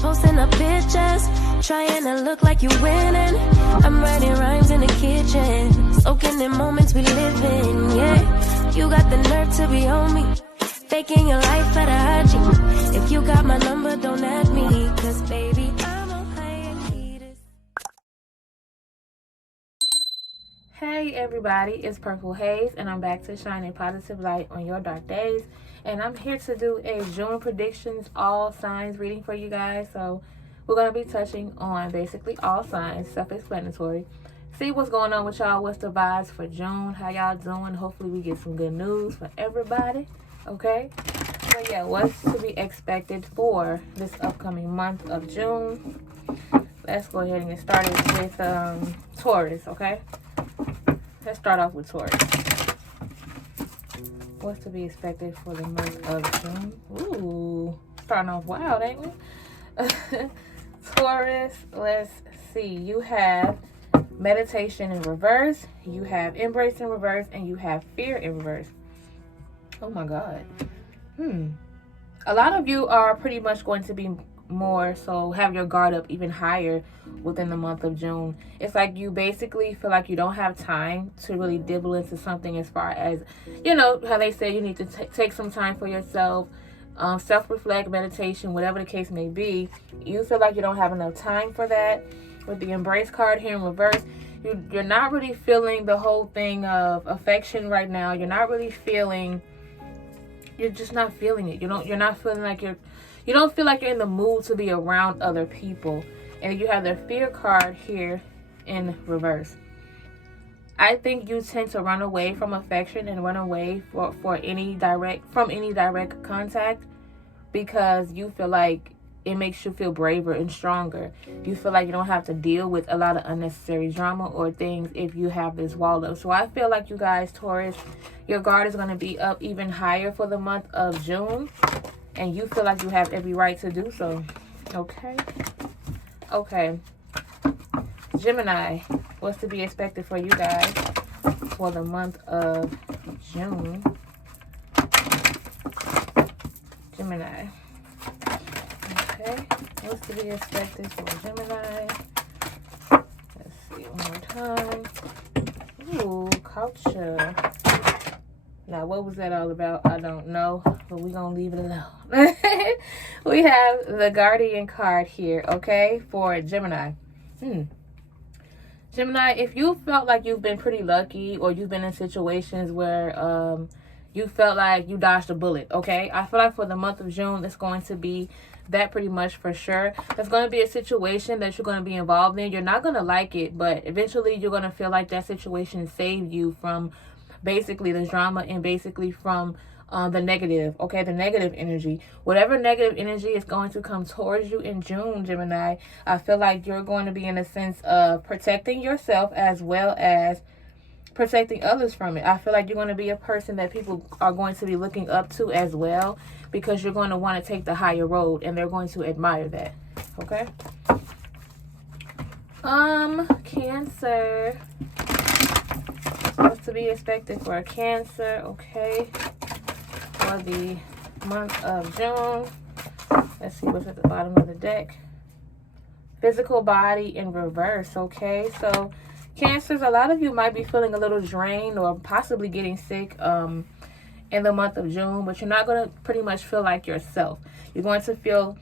posting up pictures, trying to look like you winning. I'm writing rhymes in the kitchen, soaking in moments we live in, yeah. You got the nerve to be on me, faking your life at a IG. If you got my number, don't add me, cause baby, I'm on hiatus. Hey everybody, it's Purple Hayez, and I'm back to shine a positive light on your dark days. And I'm here to do a June predictions, all signs reading for you guys. So we're going to be touching on basically all signs, self-explanatory. See what's going on with y'all, what's the vibes for June, how y'all doing. Hopefully we get some good news for everybody, okay? So yeah, what's to be expected for this upcoming month of June? Let's go ahead and get started with Taurus, okay? Let's start off with Taurus. What's to be expected for the month of June? Ooh, starting off wild, ain't we? Taurus, let's see. You have meditation in reverse, you have embrace in reverse, and you have fear in reverse. Oh my God. A lot of you are pretty much going to be more so have your guard up even higher within the month of June. It's like you basically feel like you don't have time to really dibble into something, as far as, you know, how they say you need to take some time for yourself, self-reflect, meditation, whatever the case may be. You feel like you don't have enough time for that. With the embrace card here in reverse, you're not really feeling the whole thing of affection right now. You're not really feeling, you're just not feeling it. You're not feeling like you don't feel like you're in the mood to be around other people. And you have the fear card here in reverse. I think you tend to run away from affection and run away from any direct contact, because you feel like it makes you feel braver and stronger. You feel like you don't have to deal with a lot of unnecessary drama or things if you have this wall up. So I feel like you guys, Taurus, your guard is going to be up even higher for the month of June. And you feel like you have every right to do so. Okay. Gemini, what's to be expected for you guys for the month of June? Gemini. Okay. What's to be expected for Gemini? Let's see one more time. Ooh, culture. Now, what was that all about? I don't know, but we're going to leave it alone. We have the Guardian card here, okay, for Gemini. Gemini, if you felt like you've been pretty lucky, or you've been in situations where you felt like you dodged a bullet, okay? I feel like for the month of June, it's going to be that pretty much for sure. There's going to be a situation that you're going to be involved in. You're not going to like it, but eventually you're going to feel like that situation saved you from basically the drama and basically from the negative, okay, the negative energy. Whatever negative energy is going to come towards you in June, Gemini, I feel like you're going to be in a sense of protecting yourself as well as protecting others from it. I feel like you're going to be a person that people are going to be looking up to as well, because you're going to want to take the higher road and they're going to admire that, okay? Cancer. What's to be expected for Cancer, okay, for the month of June? Let's see what's at the bottom of the deck. Physical body in reverse, okay? So, Cancers, a lot of you might be feeling a little drained or possibly getting sick in the month of June, but you're not going to pretty much feel like yourself. You're going to feel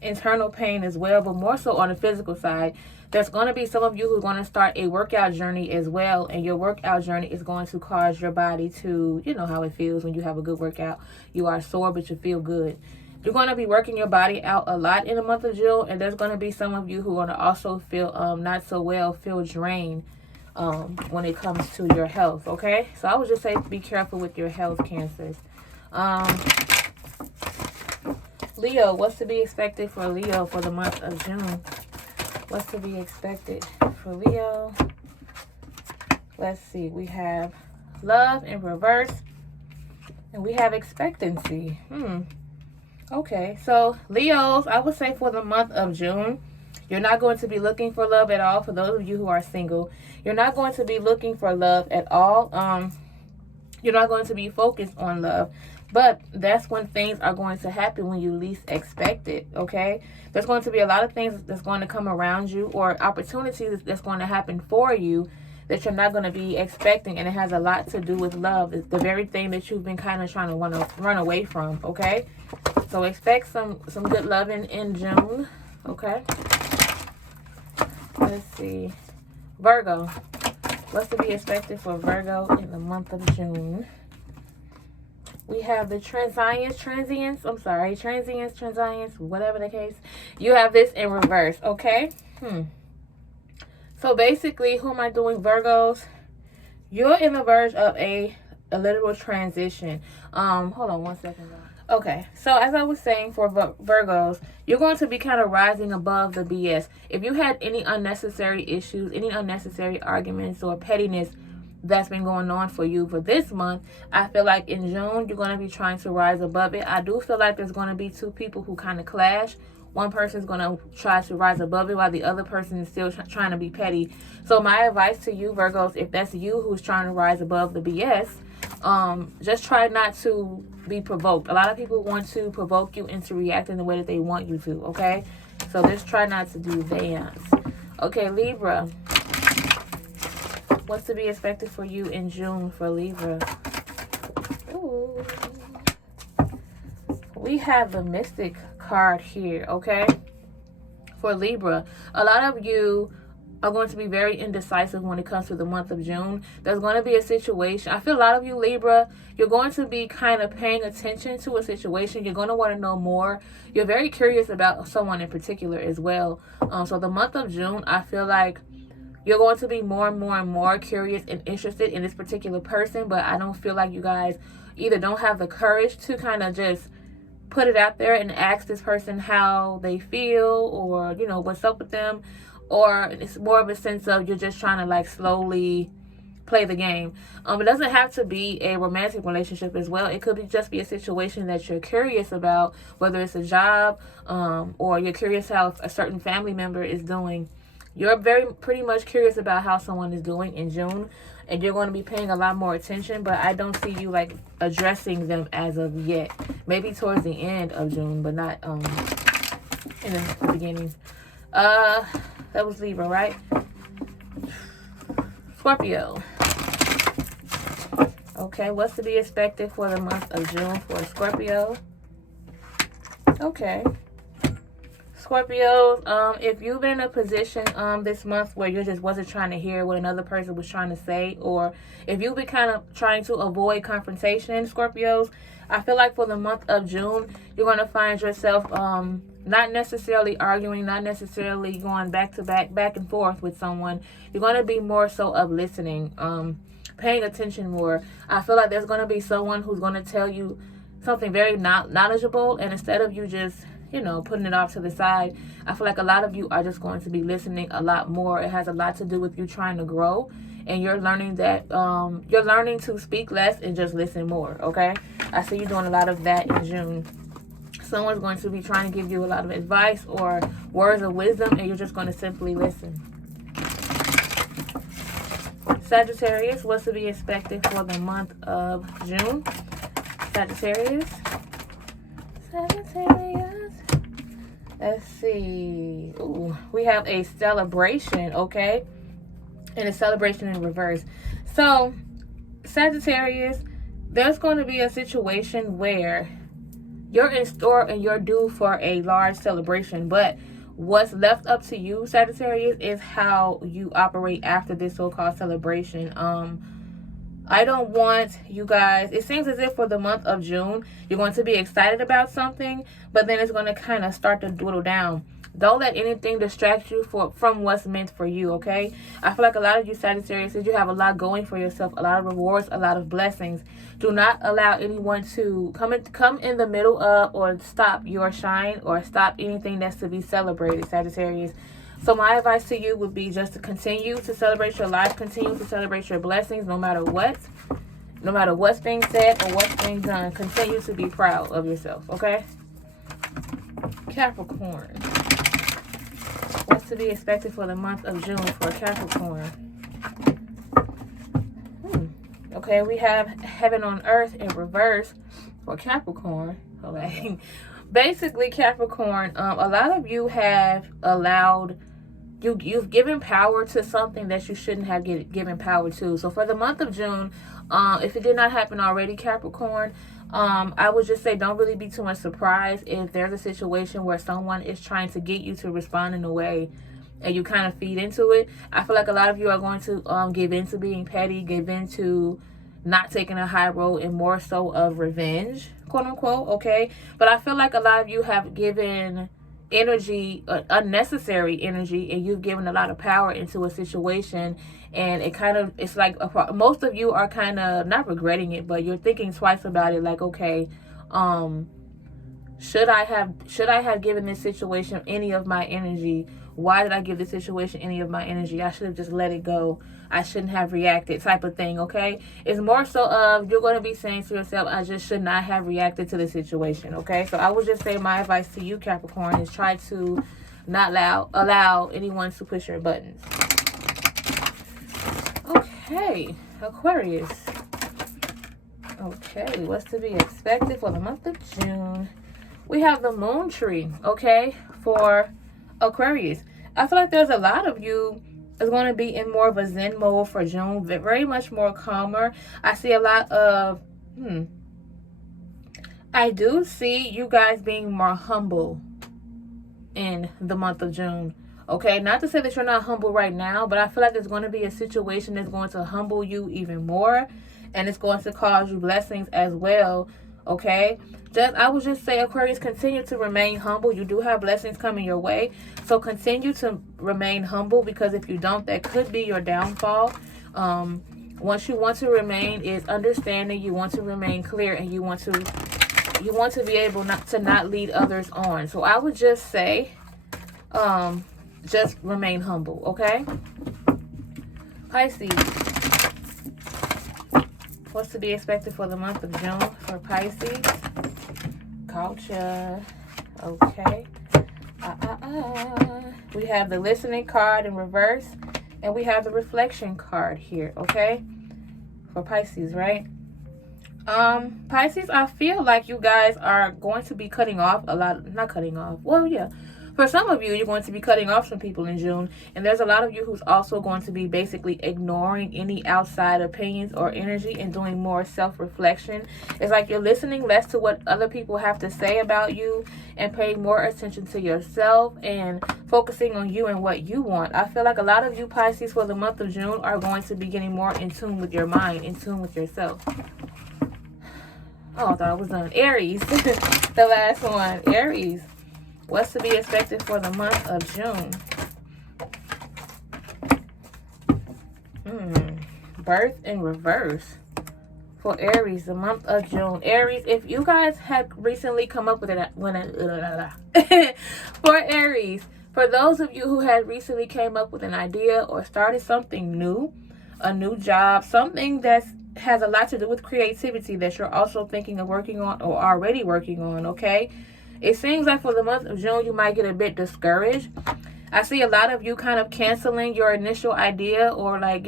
internal pain as well, but more so on the physical side. There's going to be some of you who are going to start a workout journey as well, and your workout journey is going to cause your body to, you know how it feels when you have a good workout. You are sore, but you feel good. You're going to be working your body out a lot in the month of June, and there's going to be some of you who are going to also feel not so well, feel drained when it comes to your health, okay? So I would just say be careful with your health, Cancers. Leo, what's to be expected for Leo for the month of June? What's to be expected for Leo? Let's see. We have love in reverse, and we have expectancy. Okay, so Leos, I would say for the month of June, you're not going to be looking for love at all. For those of you who are single, you're not going to be looking for love at all. You're not going to be focused on love. But that's when things are going to happen when you least expect it, okay? There's going to be a lot of things that's going to come around you, or opportunities that's going to happen for you that you're not going to be expecting, and it has a lot to do with love. It's the very thing that you've been kind of trying to run away from, okay? So expect some good loving in June, okay? Let's see. Virgo. What's to be expected for Virgo in the month of June? We have the transients, whatever the case. You have this in reverse, okay? So basically, who am I doing, Virgos? You're in the verge of a literal transition. Hold on one second, guys. Okay, so as I was saying, for Virgos, you're going to be kind of rising above the BS. If you had any unnecessary issues, any unnecessary arguments or pettiness that's been going on for you for this month, I feel like in June, you're going to be trying to rise above it. I do feel like there's going to be two people who kind of clash. One person's going to try to rise above it while the other person is still trying to be petty. So my advice to you, Virgos, if that's you who's trying to rise above the BS, just try not to be provoked. A lot of people want to provoke you into reacting the way that they want you to, okay? So just try not to do that. Okay, Libra. What's to be expected for you in June for Libra? Ooh. We have the Mystic card here, okay? For Libra, a lot of you are going to be very indecisive when it comes to the month of June. There's going to be a situation. I feel a lot of you, Libra, you're going to be kind of paying attention to a situation. You're going to want to know more. You're very curious about someone in particular as well. So the month of June, I feel like you're going to be more and more curious and interested in this particular person, but I don't feel like you guys either don't have the courage to kind of just put it out there and ask this person how they feel, or, you know, what's up with them, or it's more of a sense of you're just trying to like slowly play the game. It doesn't have to be a romantic relationship as well. It could just be a situation that you're curious about, whether it's a job, or you're curious how a certain family member is doing. You're pretty much curious about how someone is doing in June, and you're going to be paying a lot more attention, but I don't see you like addressing them as of yet. Maybe towards the end of June, but not in the beginning. That was Libra, right? Scorpio. Okay, what's to be expected for the month of June for Scorpio? Okay. Scorpios, if you've been in a position this month where you just wasn't trying to hear what another person was trying to say, or if you've been kind of trying to avoid confrontation, Scorpios, I feel like for the month of June, you're going to find yourself not necessarily arguing, not necessarily going back and forth with someone. You're going to be more so of listening, paying attention more. I feel like there's going to be someone who's going to tell you something very knowledgeable, and instead of you just, you know, putting it off to the side, I feel like a lot of you are just going to be listening a lot more. It has a lot to do with you trying to grow, and you're learning that you're learning to speak less and just listen more, okay? I see you doing a lot of that in June. Someone's going to be trying to give you a lot of advice or words of wisdom, and you're just going to simply listen. Sagittarius, what's to be expected for the month of June? Sagittarius. Let's see. Ooh, we have a celebration, okay? And a celebration in reverse. So, Sagittarius, there's going to be a situation where you're in store and you're due for a large celebration, but what's left up to you, Sagittarius, is how you operate after this so-called celebration. I don't want you guys, it seems as if for the month of June, you're going to be excited about something, but then it's going to kind of start to dwindle down. Don't let anything distract you from what's meant for you, okay? I feel like a lot of you Sagittarius, you have a lot going for yourself, a lot of rewards, a lot of blessings. Do not allow anyone to come in the middle of or stop your shine or stop anything that's to be celebrated, Sagittarius. So my advice to you would be just to continue to celebrate your life, continue to celebrate your blessings, no matter what. No matter what's being said or what's being done, continue to be proud of yourself, okay? Capricorn. What's to be expected for the month of June for Capricorn? Okay, we have heaven on earth in reverse. for Capricorn. Like, basically, Capricorn, a lot of you have allowed, you've given power to something that you shouldn't have given power to. So for the month of June, if it did not happen already, Capricorn, I would just say don't really be too much surprised if there's a situation where someone is trying to get you to respond in a way and you kind of feed into it. I feel like a lot of you are going to give in to being petty, give in to not taking a high road, and more so of revenge, quote unquote, okay? But I feel like a lot of you have given energy, unnecessary energy, and you've given a lot of power into a situation, and it's like most of you are kind of not regretting it, but you're thinking twice about it, like, okay, should I have given this situation any of my energy? Why did I give this situation any of my energy? I should have just let it go. I shouldn't have reacted, type of thing, okay? It's more so of you're going to be saying to yourself, I just should not have reacted to the situation, okay? So I would just say my advice to you, Capricorn, is try to not allow anyone to push your buttons. Okay, Aquarius. Okay, what's to be expected for the month of June? We have the moon tree, okay, for Aquarius. I feel like there's a lot of you is going to be in more of a zen mode for June, very much more calmer. I see a lot of I do see you guys being more humble in the month of June, okay? Not to say that you're not humble right now, but I feel like there's going to be a situation that's going to humble you even more, and it's going to cause you blessings as well, okay? I would just say, Aquarius, continue to remain humble. You do have blessings coming your way, so continue to remain humble, because if you don't, that could be your downfall. Once you want to remain is understanding, you want to remain clear, and you want to be able not lead others on. So I would just say, just remain humble, okay? Pisces. What's to be expected for the month of June for Pisces? Culture. Okay. We have the listening card in reverse, and we have the reflection card here, okay? For Pisces, right? Pisces, I feel like you guys are going to be cutting off a lot. Not cutting off. Well, yeah. For some of you, you're going to be cutting off some people in June. And there's a lot of you who's also going to be basically ignoring any outside opinions or energy and doing more self-reflection. It's like you're listening less to what other people have to say about you and paying more attention to yourself and focusing on you and what you want. I feel like a lot of you Pisces for the month of June are going to be getting more in tune with your mind, in tune with yourself. Oh, I thought I was done. Aries. The last one. Aries. What's to be expected for the month of June? Birth in reverse for Aries, the month of June. Aries, if you guys have recently come up with it, for Aries, for those of you who had recently came up with an idea or started something new, a new job, something that has a lot to do with creativity that you're also thinking of working on or already working on, okay? It seems like for the month of June, you might get a bit discouraged. I see a lot of you kind of canceling your initial idea or like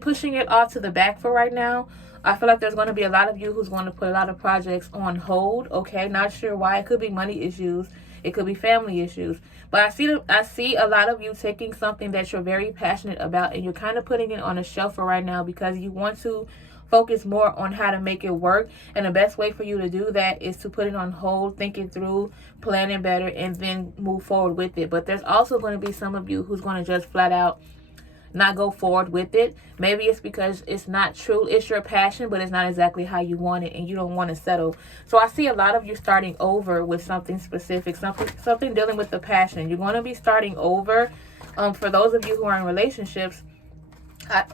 pushing it off to the back for right now. I feel like there's going to be a lot of you who's going to put a lot of projects on hold, okay? Not sure why. It could be money issues. It could be family issues. But I see a lot of you taking something that you're very passionate about and you're kind of putting it on a shelf for right now because you want to focus more on how to make it work. And the best way for you to do that is to put it on hold, think it through, plan it better, and then move forward with it. But there's also going to be some of you who's going to just flat out not go forward with it. Maybe it's because it's not true. It's your passion, but it's not exactly how you want it, and you don't want to settle. So I see a lot of you starting over with something specific, something dealing with the passion. You're going to be starting over. For those of you who are in relationships,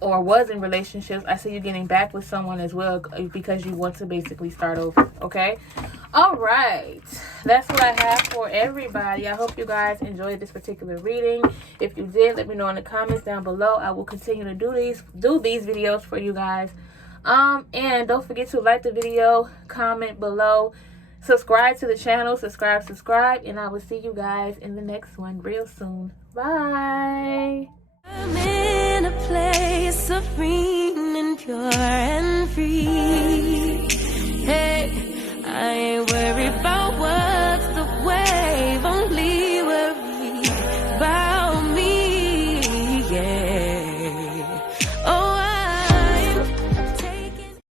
or was in relationships, I see you getting back with someone as well because you want to basically start over, okay? All right, that's what I have for everybody. I hope you guys enjoyed this particular reading. If you did, let me know in the comments down below. I will continue to do these videos for you guys. And don't forget to like the video, comment below, subscribe to the channel, subscribe, and I will see you guys in the next one real soon. Bye. I'm in a place serene and pure and free. Hey, I ain't worried about what